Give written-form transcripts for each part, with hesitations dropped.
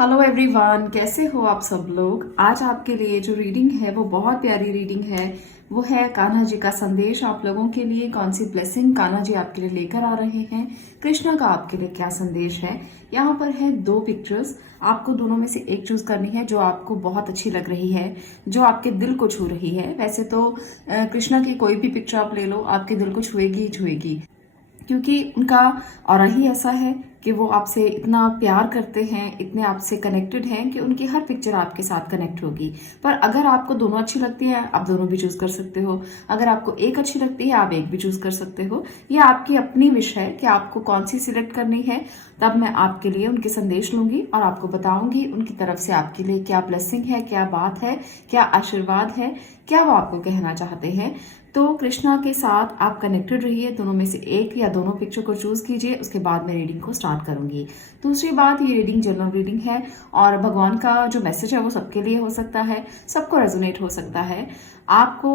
Hello everyone, कैसे हो आप सब लोग। आज आपके लिए जो रीडिंग है वो बहुत प्यारी रीडिंग है। वो है कान्हा जी का संदेश आप लोगों के लिए। कौन सी ब्लेसिंग कान्हा जी आपके लिए लेकर आ रहे हैं, कृष्णा का आपके लिए क्या संदेश है। यहाँ पर है दो पिक्चर्स, आपको दोनों में से एक चूज करनी है जो आपको बहुत अच्छी लग रही है, जो आपके दिल को छू रही है। वैसे तो कृष्णा की कोई भी पिक्चर आप ले लो, आपके दिल को छुएगी ही छुएगी, क्योंकि उनका ऑरा ही ऐसा है कि वो आपसे इतना प्यार करते हैं, इतने आपसे कनेक्टेड हैं कि उनकी हर पिक्चर आपके साथ कनेक्ट होगी। पर अगर आपको दोनों अच्छी लगती है, आप दोनों भी चूज कर सकते हो। अगर आपको एक अच्छी लगती है, आप एक भी चूज कर सकते हो। ये आपकी अपनी विश है कि आपको कौन सी सिलेक्ट करनी है। तब मैं आपके लिए उनके संदेश लूंगी और आपको बताऊंगी उनकी तरफ से आपके लिए क्या ब्लेसिंग है, क्या बात है, क्या आशीर्वाद है, क्या वो आपको कहना चाहते हैं। तो कृष्णा के साथ आप कनेक्टेड रहिए, दोनों में से एक या दोनों पिक्चर को चूज कीजिए। उसके बाद मैं रीडिंग को स्टार्ट करूंगी। दूसरी बात, ये रीडिंग जनरल रीडिंग है और भगवान का जो मैसेज है वो सबके लिए हो सकता है, सबको रेजोनेट हो सकता है। आपको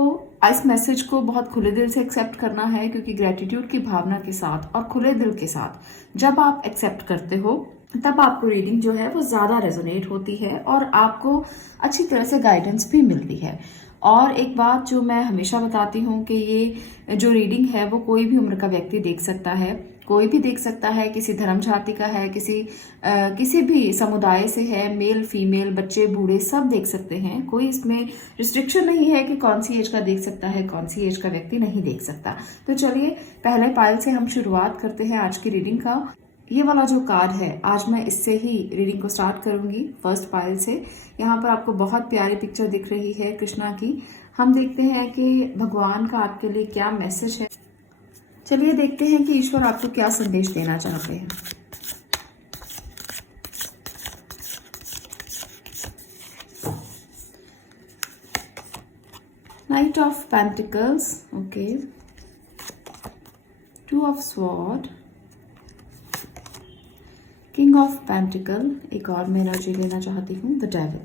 इस मैसेज को बहुत खुले दिल से एक्सेप्ट करना है, क्योंकि ग्रेटिट्यूड की भावना के साथ और खुले दिल के साथ जब आप एक्सेप्ट करते हो तब आपको रीडिंग जो है वो ज्यादा रेजोनेट होती है और आपको अच्छी तरह से गाइडेंस भी मिलती है। और एक बात जो मैं हमेशा बताती हूँ कि ये जो रीडिंग है वो कोई भी उम्र का व्यक्ति देख सकता है, कोई भी देख सकता है, किसी धर्म जाति का है, किसी भी समुदाय से है, मेल फीमेल बच्चे बूढ़े सब देख सकते हैं। कोई इसमें रिस्ट्रिक्शन नहीं है कि कौन सी एज का देख सकता है, कौन सी एज का व्यक्ति नहीं देख सकता। तो चलिए पहले पाइल से हम शुरुआत करते हैं आज की रीडिंग का। ये वाला जो कार्ड है, आज मैं इससे ही रीडिंग को स्टार्ट करूंगी, फर्स्ट पाइल से। यहाँ पर आपको बहुत प्यारी पिक्चर दिख रही है कृष्णा की। हम देखते हैं कि भगवान का आपके लिए क्या मैसेज है। चलिए देखते हैं कि ईश्वर आपको क्या संदेश देना चाहते हैं। Night of pentacles, okay, two of sword, king of pentacle, एक और मैं एनर्जी लेना चाहती हूँ, द डेविल।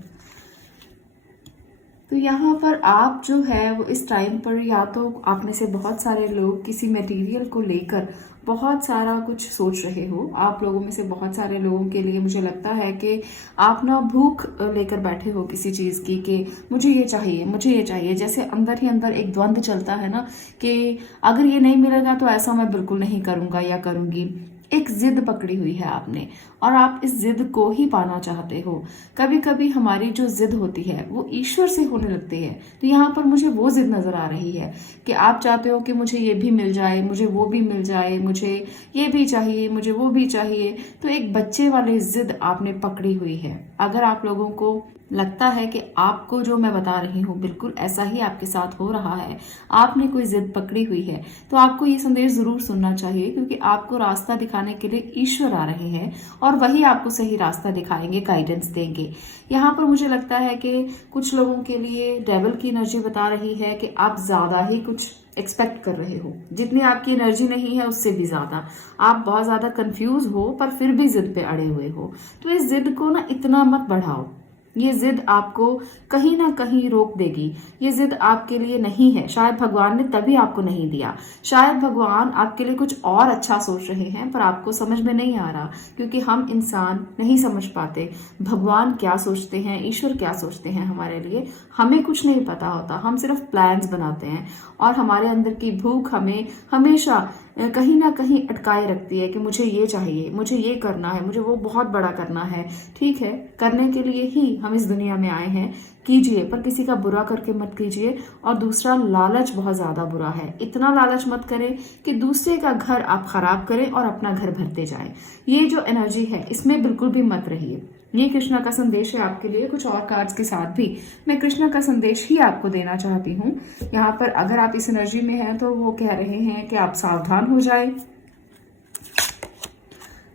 तो यहाँ पर आप जो है वो इस टाइम पर या तो आप में से बहुत सारे लोग किसी मटेरियल को लेकर बहुत सारा कुछ सोच रहे हो। आप लोगों में से बहुत सारे लोगों के लिए मुझे लगता है कि आप ना भूख लेकर बैठे हो किसी चीज की, कि मुझे ये चाहिए, मुझे ये चाहिए। जैसे अंदर ही अंदर एक द्वंद्व चलता है ना कि अगर ये नहीं मिलेगा तो ऐसा मैं बिल्कुल नहीं करूंगा या करूंगी। एक जिद पकड़ी हुई है आपने और आप इस जिद को ही पाना चाहते हो। कभी कभी हमारी जो जिद होती है वो ईश्वर से होने लगती है। तो यहाँ पर मुझे वो जिद नजर आ रही है कि आप चाहते हो कि मुझे ये भी मिल जाए, मुझे वो भी मिल जाए, मुझे ये भी चाहिए, मुझे वो भी चाहिए। तो एक बच्चे वाली जिद आपने पकड़ी हुई है। अगर आप लोगों को लगता है कि आपको जो मैं बता रही हूँ बिल्कुल ऐसा ही आपके साथ हो रहा है, आपने कोई जिद पकड़ी हुई है, तो आपको ये संदेश जरूर सुनना चाहिए, क्योंकि आपको रास्ता दिखाने के लिए ईश्वर आ रहे हैं और वही आपको सही रास्ता दिखाएंगे, गाइडेंस देंगे। यहाँ पर मुझे लगता है कि कुछ लोगों के लिए डेविल की एनर्जी बता रही है कि आप ज्यादा ही कुछ एक्सपेक्ट कर रहे हो, जितनी आपकी एनर्जी नहीं है उससे भी ज्यादा। आप बहुत ज्यादा कंफ्यूज हो पर फिर भी जिद पे अड़े हुए हो। तो इस जिद को ना इतना मत बढ़ाओ, ये जिद आपको कहीं ना कहीं रोक देगी। ये जिद आपके लिए नहीं है, शायद भगवान ने तभी आपको नहीं दिया। शायद भगवान आपके लिए कुछ और अच्छा सोच रहे हैं पर आपको समझ में नहीं आ रहा, क्योंकि हम इंसान नहीं समझ पाते भगवान क्या सोचते हैं, ईश्वर क्या सोचते हैं हमारे लिए। हमें कुछ नहीं पता होता, हम सिर्फ प्लान्स बनाते हैं और हमारे अंदर की भूख हमें हमेशा कहीं ना कहीं अटकाए रखती है कि मुझे ये चाहिए, मुझे ये करना है, मुझे वो बहुत बड़ा करना है। ठीक है, करने के लिए ही हम इस दुनिया में आए हैं, कीजिए, पर किसी का बुरा करके मत कीजिए। और दूसरा, लालच बहुत ज्यादा बुरा है। इतना लालच मत करें कि दूसरे का घर आप खराब करें और अपना घर भरते जाएं। ये जो एनर्जी है इसमें बिल्कुल भी मत रहिए। ये कृष्णा का संदेश है आपके लिए। कुछ और कार्ड्स के साथ भी मैं कृष्णा का संदेश ही आपको देना चाहती हूँ। यहाँ पर अगर आप इस एनर्जी में हैं तो वो कह रहे हैं कि आप सावधान हो जाए।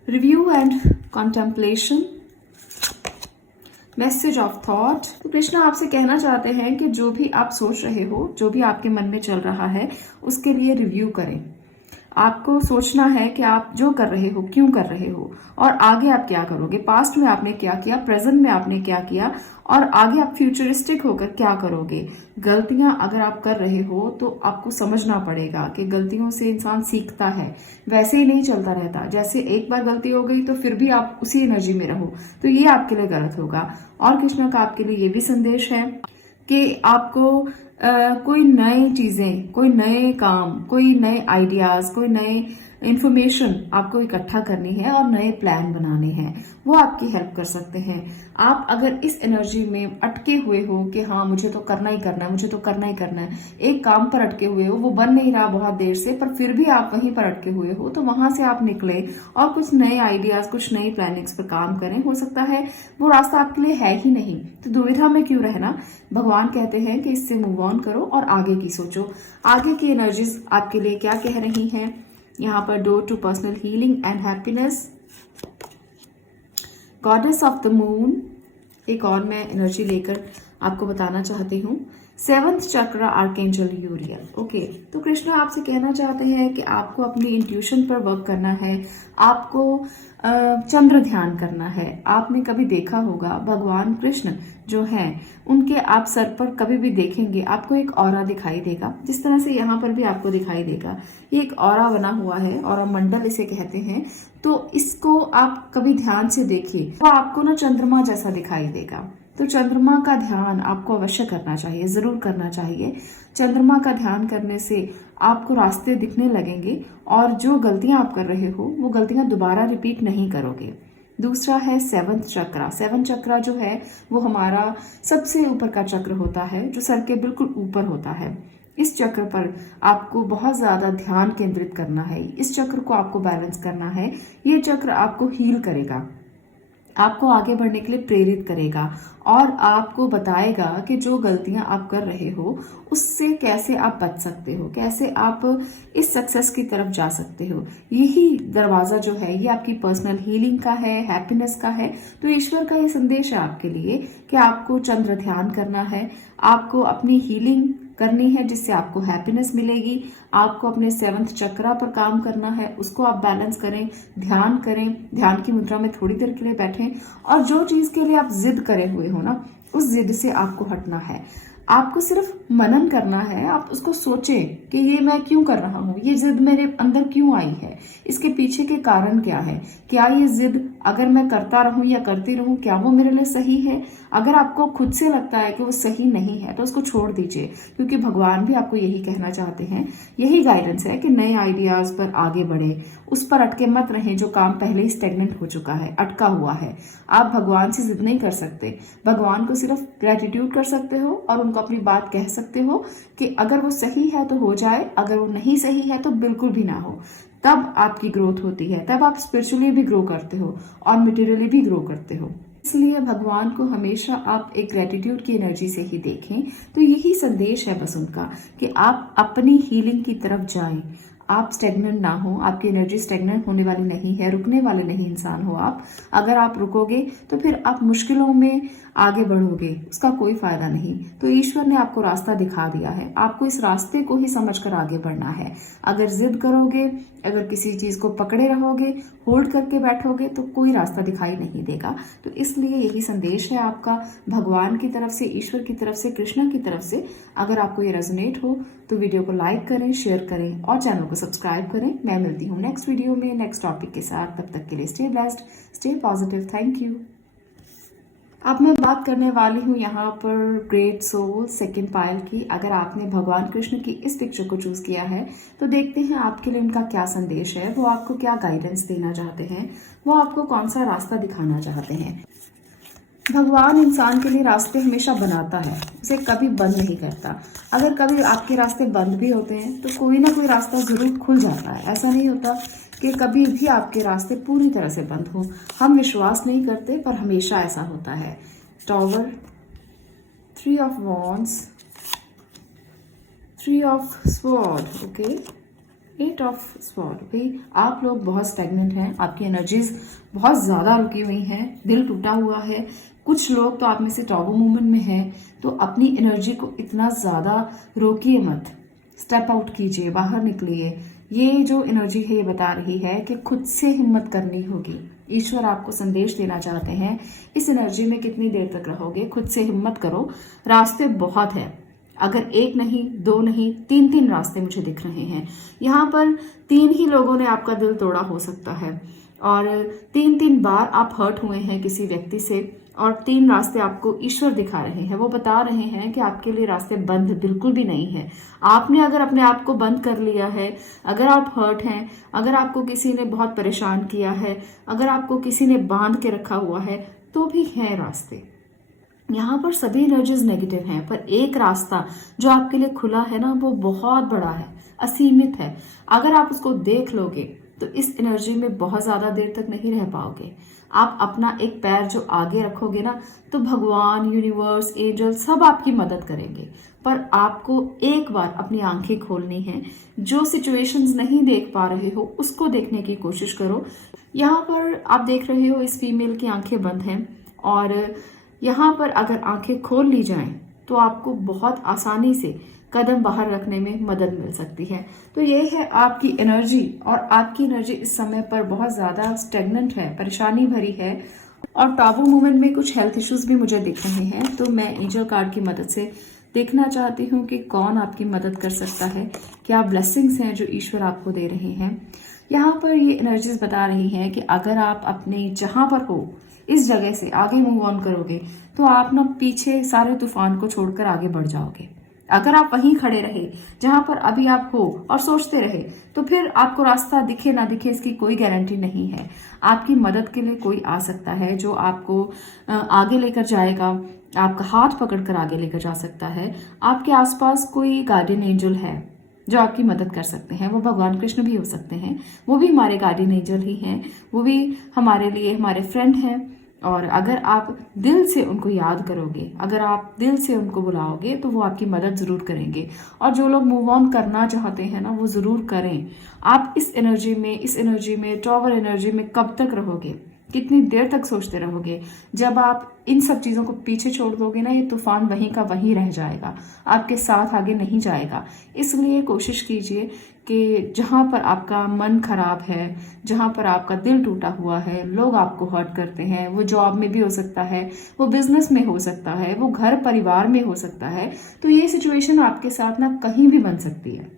Review and contemplation, message of thought. तो कृष्णा आपसे कहना चाहते हैं कि जो भी आप सोच रहे हो, जो भी आपके मन में चल रहा है, उसके लिए रिव्यू करें। आपको सोचना है कि आप जो कर रहे हो क्यों कर रहे हो और आगे आप क्या करोगे। पास्ट में आपने क्या किया, प्रेजेंट में आपने क्या किया और आगे आप फ्यूचरिस्टिक होकर क्या करोगे। गलतियां अगर आप कर रहे हो तो आपको समझना पड़ेगा कि गलतियों से इंसान सीखता है, वैसे ही नहीं चलता रहता। जैसे एक बार गलती हो गई तो फिर भी आप उसी एनर्जी में रहो तो ये आपके लिए गलत होगा। और कृष्णा का आपके लिए ये भी संदेश है कि आपको कोई नई चीजें, कोई नए काम, कोई नए आइडियाज, कोई नए इंफॉर्मेशन आपको इकट्ठा करनी है और नए प्लान बनाने हैं, वो आपकी हेल्प कर सकते हैं। आप अगर इस एनर्जी में अटके हुए हो कि हाँ मुझे तो करना ही करना है, मुझे तो करना ही करना है, एक काम पर अटके हुए हो, वो बन नहीं रहा बहुत देर से, पर फिर भी आप वहीं पर अटके हुए हो, तो वहां से आप निकले और कुछ नए आइडियाज, कुछ नई प्लानिंग्स पर काम करें। हो सकता है वो रास्ता आपके लिए है ही नहीं, तो दुविधा में क्यों रहना। भगवान कहते हैं कि इससे मूव ऑन करो और आगे की सोचो। आगे की एनर्जीज आपके लिए क्या कह रही हैं। यहाँ पर door to personal healing and happiness, goddess of the moon, एक और मैं एनर्जी लेकर आपको बताना चाहती हूँ। 7th चक्र आर्केंजल यूरियल। ओके, तो कृष्ण आपसे कहना चाहते हैं कि आपको अपनी इंट्यूशन पर वर्क करना है, आपको चंद्र ध्यान करना है। आपने कभी देखा होगा भगवान कृष्ण जो हैं उनके आप सर पर कभी भी देखेंगे आपको एक ऑरा दिखाई देगा, जिस तरह से यहाँ पर भी आपको दिखाई देगा। ये एक ऑरा बना हुआ है, ऑरा मंडल इसे कहते हैं। तो इसको आप कभी ध्यान से देखिए, वो आपको ना चंद्रमा जैसा दिखाई देगा। तो चंद्रमा का ध्यान आपको अवश्य करना चाहिए, जरूर करना चाहिए। चंद्रमा का ध्यान करने से आपको रास्ते दिखने लगेंगे और जो गलतियां आप कर रहे हो वो गलतियां दोबारा रिपीट नहीं करोगे। दूसरा है 7th चक्र। 7 चक्र जो है वो हमारा सबसे ऊपर का चक्र होता है, जो सर के बिल्कुल ऊपर होता है। इस चक्र पर आपको बहुत ज्यादा ध्यान केंद्रित करना है, इस चक्र को आपको बैलेंस करना है। ये चक्र आपको हील करेगा, आपको आगे बढ़ने के लिए प्रेरित करेगा और आपको बताएगा कि जो गलतियां आप कर रहे हो उससे कैसे आप बच सकते हो, कैसे आप इस सक्सेस की तरफ जा सकते हो। यही दरवाजा जो है ये आपकी पर्सनल हीलिंग का है, हैप्पीनेस का है। तो ईश्वर का ये संदेश है आपके लिए कि आपको चंद्र ध्यान करना है, आपको अपनी हीलिंग करनी है जिससे आपको हैप्पीनेस मिलेगी। आपको अपने 7th चक्र पर काम करना है, उसको आप बैलेंस करें, ध्यान करें, ध्यान की मुद्रा में थोड़ी देर के लिए बैठें और जो चीज के लिए आप जिद करे हुए हो ना, उस जिद से आपको हटना है। आपको सिर्फ मनन करना है, आप उसको सोचें कि ये मैं क्यों कर रहा हूँ, ये जिद मेरे अंदर क्यों आई है, इसके पीछे के कारण क्या है, क्या ये जिद अगर मैं करता रहूं या करती रहूं क्या वो मेरे लिए सही है। अगर आपको खुद से लगता है कि वो सही नहीं है तो उसको छोड़ दीजिए, क्योंकि भगवान भी आपको यही कहना चाहते हैं, यही गाइडेंस है कि नए आइडियाज पर आगे बढ़े, उस पर अटके मत रहें जो काम पहले ही स्टेगनेंट हो चुका है, अटका हुआ है। आप भगवान से जिद नहीं कर सकते, भगवान को सिर्फ ग्रेटिट्यूड कर सकते हो और उनको अपनी बात कह सकते हो कि अगर वो सही है तो हो जाए, अगर वो नहीं सही है तो बिल्कुल भी ना हो। तब आपकी ग्रोथ होती है, तब आप स्पिरिचुअली भी ग्रो करते हो और मटेरियली भी ग्रो करते हो। इसलिए भगवान को हमेशा आप एक ग्रेटिट्यूड की एनर्जी से ही देखें। तो यही संदेश है बस उनका कि आप अपनी हीलिंग की तरफ जाएं, आप स्टेगनेंट ना हो, आपकी एनर्जी स्टेगनेंट होने वाली नहीं है, रुकने वाले नहीं इंसान हो आप। अगर आप रुकोगे तो फिर आप मुश्किलों में आगे बढ़ोगे, उसका कोई फायदा नहीं। तो ईश्वर ने आपको रास्ता दिखा दिया है, आपको इस रास्ते को ही समझकर आगे बढ़ना है। अगर जिद करोगे, अगर किसी चीज को पकड़े रहोगे, होल्ड करके बैठोगे तो कोई रास्ता दिखाई नहीं देगा। तो इसलिए यही संदेश है आपका भगवान की तरफ से, ईश्वर की तरफ से, कृष्णा की तरफ से। अगर आपको ये रेजोनेट हो तो वीडियो को लाइक करें, शेयर करें और चैनल को सब्सक्राइब करें। मैं मिलती हूँ नेक्स्ट वीडियो में नेक्स्ट टॉपिक के साथ। तब तक के लिए stay blessed, stay positive. Thank you. अब मैं बात करने वाली हूँ यहाँ पर ग्रेट सोल सेकंड पायल की। अगर आपने भगवान कृष्ण की इस पिक्चर को चूज किया है तो देखते हैं आपके लिए उनका क्या संदेश है, वो आपको क्या गाइडेंस देना चाहते हैं, वो आपको कौन सा रास्ता दिखाना चाहते हैं। भगवान इंसान के लिए रास्ते हमेशा बनाता है, उसे कभी बंद नहीं करता। अगर कभी आपके रास्ते बंद भी होते हैं तो कोई ना कोई रास्ता जरूर खुल जाता है। ऐसा नहीं होता कि कभी भी आपके रास्ते पूरी तरह से बंद हो। हम विश्वास नहीं करते पर हमेशा ऐसा होता है। Tower, 3 of wands, 3 of sword, okay, 8 of sword. भाई आप लोग बहुत स्टेगनेंट हैं, आपकी एनर्जीज बहुत ज्यादा रुकी हुई हैं, दिल टूटा हुआ है। कुछ लोग तो आप में से टॉवर मूवमेंट में हैं, तो अपनी एनर्जी को इतना ज्यादा रोकिए मत, स्टेप आउट कीजिए, बाहर निकलिए, ये जो एनर्जी है ये बता रही है कि खुद से हिम्मत करनी होगी। ईश्वर आपको संदेश देना चाहते हैं, इस एनर्जी में कितनी देर तक रहोगे, खुद से हिम्मत करो। रास्ते बहुत है, अगर एक नहीं, दो नहीं, तीन तीन रास्ते मुझे दिख रहे हैं। यहाँ पर तीन ही लोगों ने आपका दिल तोड़ा हो सकता है और तीन तीन बार आप हर्ट हुए हैं किसी व्यक्ति से, और तीन रास्ते आपको ईश्वर दिखा रहे हैं। वो बता रहे हैं कि आपके लिए रास्ते बंद बिल्कुल भी नहीं है। आपने अगर अपने आप को बंद कर लिया है, अगर आप हर्ट हैं, अगर आपको किसी ने बहुत परेशान किया है, अगर आपको किसी ने बांध के रखा हुआ है, तो भी हैं रास्ते। यहाँ पर सभी एनर्जीज नेगेटिव हैं, पर एक रास्ता जो आपके लिए खुला है ना, वो बहुत बड़ा है, असीमित है। अगर आप उसको देख लोगे तो इस एनर्जी में बहुत ज़्यादा देर तक नहीं रह पाओगे। आप अपना एक पैर जो आगे रखोगे ना, तो भगवान, यूनिवर्स, एंजल सब आपकी मदद करेंगे। पर आपको एक बार अपनी आंखें खोलनी है। जो सिचुएशंस नहीं देख पा रहे हो उसको देखने की कोशिश करो। यहाँ पर आप देख रहे हो इस फीमेल की आंखें बंद हैं, और यहाँ पर अगर आंखें खोल ली जाएं तो आपको बहुत आसानी से कदम बाहर रखने में मदद मिल सकती है। तो ये है आपकी एनर्जी, और आपकी एनर्जी इस समय पर बहुत ज़्यादा स्टेगनेंट है, परेशानी भरी है, और टाबू मूवमेंट में कुछ हेल्थ इश्यूज भी मुझे दिख रहे हैं। तो मैं एंजल कार्ड की मदद से देखना चाहती हूँ कि कौन आपकी मदद कर सकता है, क्या ब्लेसिंग्स हैं जो ईश्वर आपको दे रहे हैं। यहाँ पर ये एनर्जीज बता रही हैं कि अगर आप अपने जहाँ पर हो इस जगह से आगे मूव ऑन करोगे तो आप ना पीछे सारे तूफान को छोड़कर आगे बढ़ जाओगे। अगर आप वहीं खड़े रहे जहां पर अभी आप हो और सोचते रहे, तो फिर आपको रास्ता दिखे ना दिखे इसकी कोई गारंटी नहीं है। आपकी मदद के लिए कोई आ सकता है जो आपको आगे लेकर जाएगा, आपका हाथ पकड़कर आगे लेकर जा सकता है। आपके आसपास कोई गार्डियन एंजल है जो आपकी मदद कर सकते हैं। वो भगवान कृष्ण भी हो सकते हैं, वो भी हमारे गार्डियन एंजल ही हैं, वो भी हमारे लिए हमारे फ्रेंड हैं। और अगर आप दिल से उनको याद करोगे, अगर आप दिल से उनको बुलाओगे, तो वो आपकी मदद ज़रूर करेंगे। और जो लोग मूव ऑन करना चाहते हैं ना, वो ज़रूर करें। आप इस एनर्जी में टॉवर एनर्जी में कब तक रहोगे, कितनी देर तक सोचते रहोगे? जब आप इन सब चीज़ों को पीछे छोड़ दोगे ना, ये तूफान वहीं का वहीं रह जाएगा, आपके साथ आगे नहीं जाएगा। इसलिए कोशिश कीजिए कि जहाँ पर आपका मन खराब है, जहाँ पर आपका दिल टूटा हुआ है, लोग आपको हर्ट करते हैं, वो जॉब में भी हो सकता है, वो बिजनेस में हो सकता है, वो घर परिवार में हो सकता है, तो ये सिचुएशन आपके साथ ना कहीं भी बन सकती है।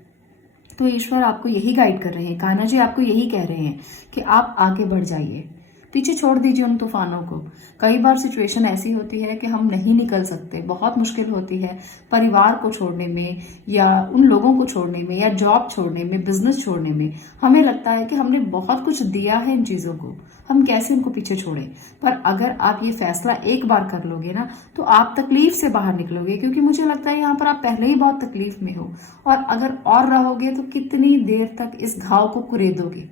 तो ईश्वर आपको यही गाइड कर रहे हैं, कान्हा जी आपको यही कह रहे हैं कि आप आगे बढ़ जाइए, पीछे छोड़ दीजिए उन तूफानों को। कई बार सिचुएशन ऐसी होती है कि हम नहीं निकल सकते, बहुत मुश्किल होती है परिवार को छोड़ने में, या उन लोगों को छोड़ने में, या जॉब छोड़ने में, बिजनेस छोड़ने में। हमें लगता है कि हमने बहुत कुछ दिया है इन चीज़ों को, हम कैसे इनको पीछे छोड़ें। पर अगर आप ये फैसला एक बार कर लोगे ना, तो आप तकलीफ से बाहर निकलोगे, क्योंकि मुझे लगता है यहाँ पर आप पहले ही बहुत तकलीफ में हो, और अगर और रहोगे तो कितनी देर तक इस घाव को कुरेदोगे।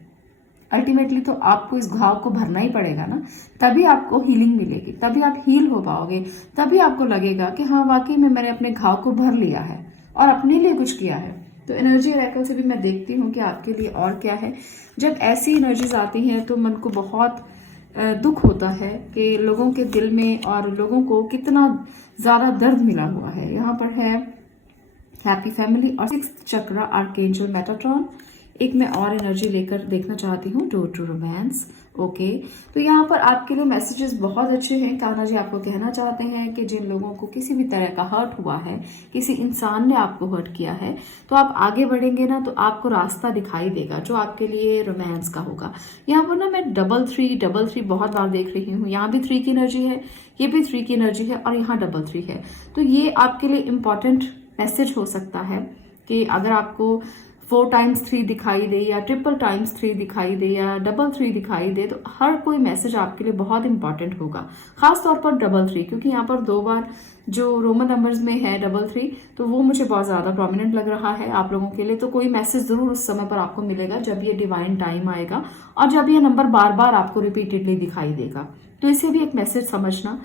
अल्टीमेटली तो आपको इस घाव को भरना ही पड़ेगा ना, तभी आपको हीलिंग मिलेगी, तभी आप हील हो पाओगे, तभी आपको लगेगा कि हाँ वाकई में मैंने अपने घाव को भर लिया है और अपने लिए कुछ किया है। तो एनर्जी ऑरेकल से भी मैं देखती हूँ कि आपके लिए और क्या है। जब ऐसी एनर्जीज आती हैं तो मन को बहुत दुख होता है कि लोगों के दिल में और लोगों को कितना ज़्यादा दर्द मिला हुआ है। यहाँ पर है हैप्पी फैमिली और 6th चक्र आर्कएंजल मेटाट्रॉन। एक मैं और एनर्जी लेकर देखना चाहती हूँ, डोर टू रोमांस। ओके, तो यहाँ पर आपके लिए मैसेजेस बहुत अच्छे हैं। कान्हा जी आपको कहना चाहते हैं कि जिन लोगों को किसी भी तरह का हर्ट हुआ है, किसी इंसान ने आपको हर्ट किया है, तो आप आगे बढ़ेंगे ना, तो आपको रास्ता दिखाई देगा जो आपके लिए रोमांस का होगा। यहाँ पर ना मैं 333 बहुत बार देख रही हूँ। यहाँ भी 3 की एनर्जी है, ये भी 3 की एनर्जी है, और यहाँ 3 है। तो ये आपके लिए इम्पॉर्टेंट मैसेज हो सकता है कि अगर आपको 4 times 3 दिखाई दे, या 3 3 दिखाई दे, या 3 दिखाई दे, तो हर कोई मैसेज आपके लिए बहुत इंपॉर्टेंट होगा। खास तौर पर 3, क्योंकि यहाँ पर 2 बार जो रोमन नंबर्स में है 3, तो वो मुझे बहुत ज़्यादा प्रोमिनेंट लग रहा है आप लोगों के लिए। तो कोई मैसेज ज़रूर उस समय पर आपको मिलेगा जब ये डिवाइन टाइम आएगा, और जब ये नंबर बार बार आपको रिपीटेडली दिखाई देगा, तो इसे भी एक मैसेज समझना।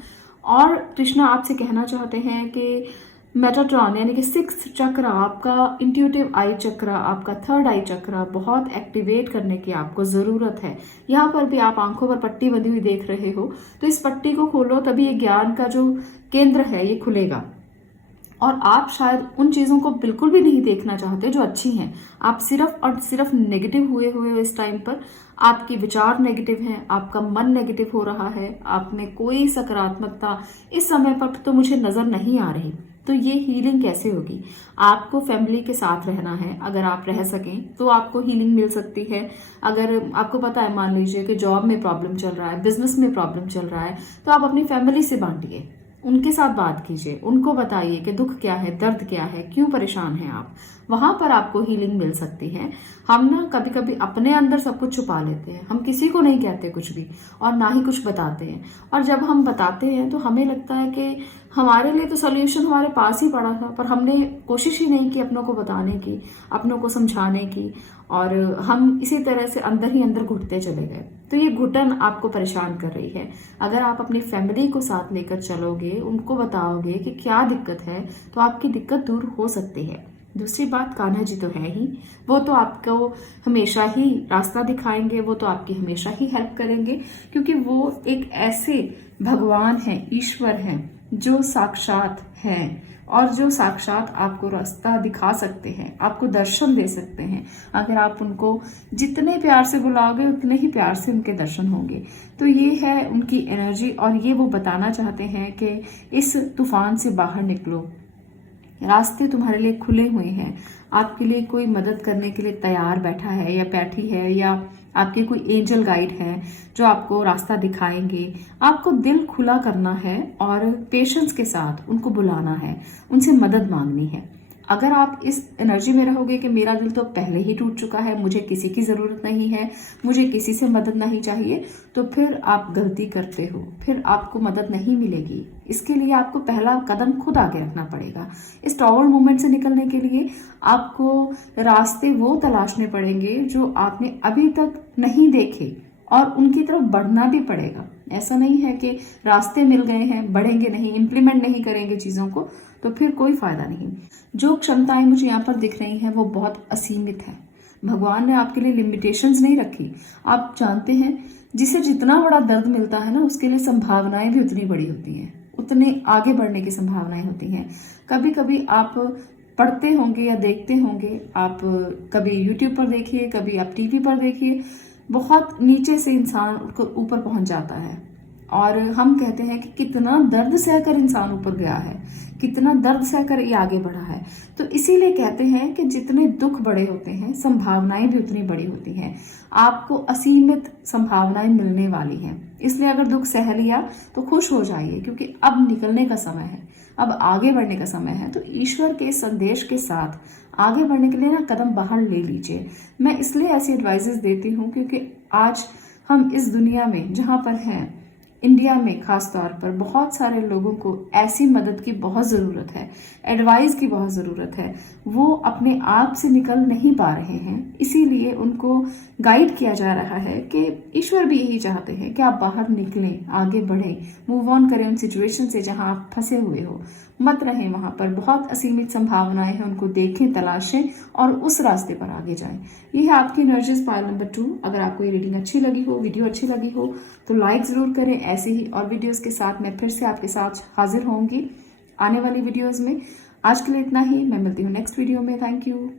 और कृष्णा आपसे कहना चाहते हैं कि मेटाट्रॉन यानी कि 6th चक्र, आपका इंट्यूटिव आई चक्र, आपका 3rd आई चक्र बहुत एक्टिवेट करने की आपको ज़रूरत है। यहाँ पर भी आप आंखों पर पट्टी बंधी हुई देख रहे हो, तो इस पट्टी को खोलो, तभी ये ज्ञान का जो केंद्र है ये खुलेगा। और आप शायद उन चीज़ों को बिल्कुल भी नहीं देखना चाहते जो अच्छी हैं। आप सिर्फ और सिर्फ नेगेटिव हुए हो इस टाइम पर। आपके विचार नेगेटिव हैं, आपका मन नेगेटिव हो रहा है, आप में कोई सकारात्मकता इस समय पर तो मुझे नज़र नहीं आ रही। तो ये हीलिंग कैसे होगी? आपको फैमिली के साथ रहना है। अगर आप रह सकें तो आपको हीलिंग मिल सकती है। अगर आपको पता है, मान लीजिए कि जॉब में प्रॉब्लम चल रहा है, बिजनेस में प्रॉब्लम चल रहा है, तो आप अपनी फैमिली से बांटिए, उनके साथ बात कीजिए, उनको बताइए कि दुख क्या है, दर्द क्या है, क्यों परेशान हैं आप। वहां पर आपको हीलिंग मिल सकती है। हम ना कभी कभी अपने अंदर सब कुछ छुपा लेते हैं, हम किसी को नहीं कहते कुछ भी और ना ही कुछ बताते हैं। और जब हम बताते हैं तो हमें लगता है कि हमारे लिए तो सोल्यूशन हमारे पास ही पड़ा था, पर हमने कोशिश ही नहीं की अपनों को बताने की, अपनों को समझाने की, और हम इसी तरह से अंदर ही अंदर घुटते चले गए। तो ये घुटन आपको परेशान कर रही है। अगर आप अपनी फैमिली को साथ लेकर चलोगे, उनको बताओगे कि क्या दिक्कत है, तो आपकी दिक्कत दूर हो सकती है। दूसरी बात, कान्हा जी तो है ही, वो तो आपको हमेशा ही रास्ता दिखाएंगे, वो तो आपकी हमेशा ही हेल्प करेंगे, क्योंकि वो एक ऐसे भगवान हैं, ईश्वर हैं, जो साक्षात हैं और जो साक्षात आपको रास्ता दिखा सकते हैं, आपको दर्शन दे सकते हैं। अगर आप उनको जितने प्यार से बुलाओगे उतने ही प्यार से उनके दर्शन होंगे। तो ये है उनकी एनर्जी, और ये वो बताना चाहते हैं कि इस तूफान से बाहर निकलो, रास्ते तुम्हारे लिए खुले हुए हैं। आपके लिए कोई मदद करने के लिए तैयार बैठा है या बैठी है, या आपके कोई एंजल गाइड है जो आपको रास्ता दिखाएंगे। आपको दिल खुला करना है और पेशेंस के साथ उनको बुलाना है, उनसे मदद मांगनी है। अगर आप इस एनर्जी में रहोगे कि मेरा दिल तो पहले ही टूट चुका है, मुझे किसी की ज़रूरत नहीं है, मुझे किसी से मदद नहीं चाहिए, तो फिर आप गलती करते हो, फिर आपको मदद नहीं मिलेगी। इसके लिए आपको पहला कदम खुद आगे रखना पड़ेगा। इस टॉवर मूवमेंट से निकलने के लिए आपको रास्ते वो तलाशने पड़ेंगे जो आपने अभी तक नहीं देखे, और उनकी तरफ बढ़ना भी पड़ेगा। ऐसा नहीं है कि रास्ते मिल गए हैं, बढ़ेंगे नहीं, इम्प्लीमेंट नहीं करेंगे चीज़ों को, तो फिर कोई फायदा नहीं। जो क्षमताएं मुझे यहाँ पर दिख रही हैं वो बहुत असीमित है। भगवान ने आपके लिए लिमिटेशंस नहीं रखी। आप जानते हैं, जिसे जितना बड़ा दर्द मिलता है ना, उसके लिए संभावनाएं भी उतनी बड़ी होती हैं, उतने आगे बढ़ने की संभावनाएं होती हैं। कभी कभी आप पढ़ते होंगे या देखते होंगे, आप कभी यूट्यूब पर देखिए, कभी आप टीवी पर देखिए, बहुत नीचे से इंसान ऊपर पहुंच जाता है, और हम कहते हैं कि कितना दर्द सहकर इंसान ऊपर गया है, कितना दर्द सहकर ये आगे बढ़ा है। तो इसीलिए कहते हैं कि जितने दुख बड़े होते हैं, संभावनाएं भी उतनी बड़ी होती हैं। आपको असीमित संभावनाएं मिलने वाली हैं। इसलिए अगर दुख सह लिया तो खुश हो जाइए, क्योंकि अब निकलने का समय है, अब आगे बढ़ने का समय है। तो ईश्वर के संदेश के साथ आगे बढ़ने के लिए ना कदम बाहर ले लीजिए। मैं इसलिए ऐसी एडवाइजेस देती हूँ क्योंकि आज हम इस दुनिया में जहाँ पर हैं, इंडिया में खास तौर पर बहुत सारे लोगों को ऐसी मदद की बहुत ज़रूरत है, एडवाइस की बहुत ज़रूरत है। वो अपने आप से निकल नहीं पा रहे हैं, इसीलिए उनको गाइड किया जा रहा है कि ईश्वर भी यही चाहते हैं कि आप बाहर निकलें, आगे बढ़ें, मूव ऑन करें उन सिचुएशन से जहां आप फंसे हुए हो। मत रहें वहां पर, बहुत असीमित संभावनाएं हैं, उनको देखें, तलाशें और उस रास्ते पर आगे जाएं। ये है आपकी एनर्जीज पाइल नंबर 2। अगर आपको ये रीडिंग अच्छी लगी हो, वीडियो अच्छी लगी हो, तो लाइक ज़रूर करें। ऐसे ही और वीडियोस के साथ मैं फिर से आपके साथ हाजिर होंगी आने वाली वीडियोस में। आज के लिए इतना ही, मैं मिलती हूँ नेक्स्ट वीडियो में। Thank you.